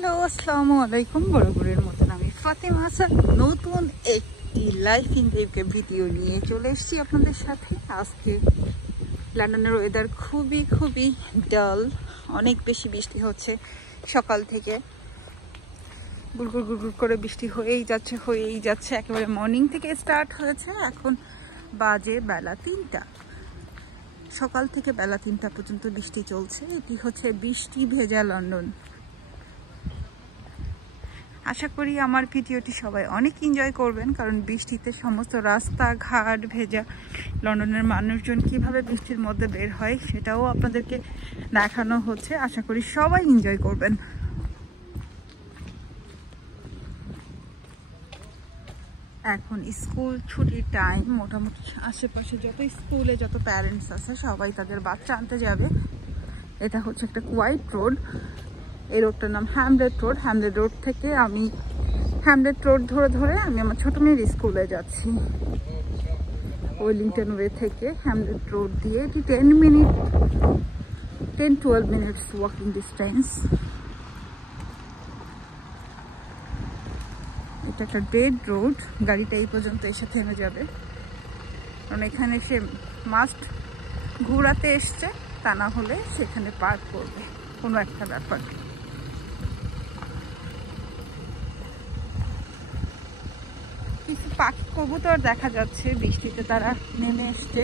হ্যালো, আসসালামু আলাইকুম। বরাবরের মতন আমি ফাতেমা হাসান নতুন একটি লাইফ ইন দ্য ভিডিও নিয়ে চলে এসেছি আপনাদের সাথে। আজকে লন্ডনের ওয়েদার খুবই ডাল, অনেক বেশি বৃষ্টি হচ্ছে সকাল থেকে। গুড়গুড় গুড়গুড় করে বৃষ্টি হয়েই যাচ্ছে একেবারে মর্নিং থেকে স্টার্ট হয়েছে। এখন বাজে বেলা ৩টা, সকাল থেকে বেলা ৩টা পর্যন্ত বৃষ্টি চলছে। এটি হচ্ছে বৃষ্টি ভেজা লন্ডন। আশা করি আমার ভিডিওটি সবাই অনেক এনজয় করবেন, কারণ বৃষ্টিতে সমস্ত রাস্তাঘাট ভেজা। লন্ডনের মানুষজন কিভাবে বৃষ্টির মধ্যে বের হয় সেটাও আপনাদেরকে দেখানো হচ্ছে। আশা করি সবাই এনজয় করবেন। এখন স্কুল ছুটির টাইম। মোটামুটি আশেপাশে যত স্কুলে যত প্যারেন্টস আছে সবাই তাদের বাচ্চা আনতে যাবে। এটা হচ্ছে একটা কোয়াইট রোড। এই রোডটার নাম হ্যামলেট রোড। হ্যামলেট রোড থেকে আমি হ্যামলেট রোড ধরে আমি আমার ছোট মেয়ের স্কুলে যাচ্ছি। ওয়েলিংটন ওয়ে থেকে হ্যামলেট রোড দিয়ে এটি 10-12 মিনিটস ওয়াকিং ডিস্টেন্স। এটা একটা ডেড রোড, গাড়িটা এই পর্যন্ত এসে থেমে যাবে, কারণ এখানে সে মাস্ট ঘোরাতে এসছে, তা না হলে সেখানে পার্ক করবে, কোনো একটা ব্যাপার। কিছু পাখি কবুতর দেখা যাচ্ছে, বৃষ্টিতে তারা নেমে এসছে।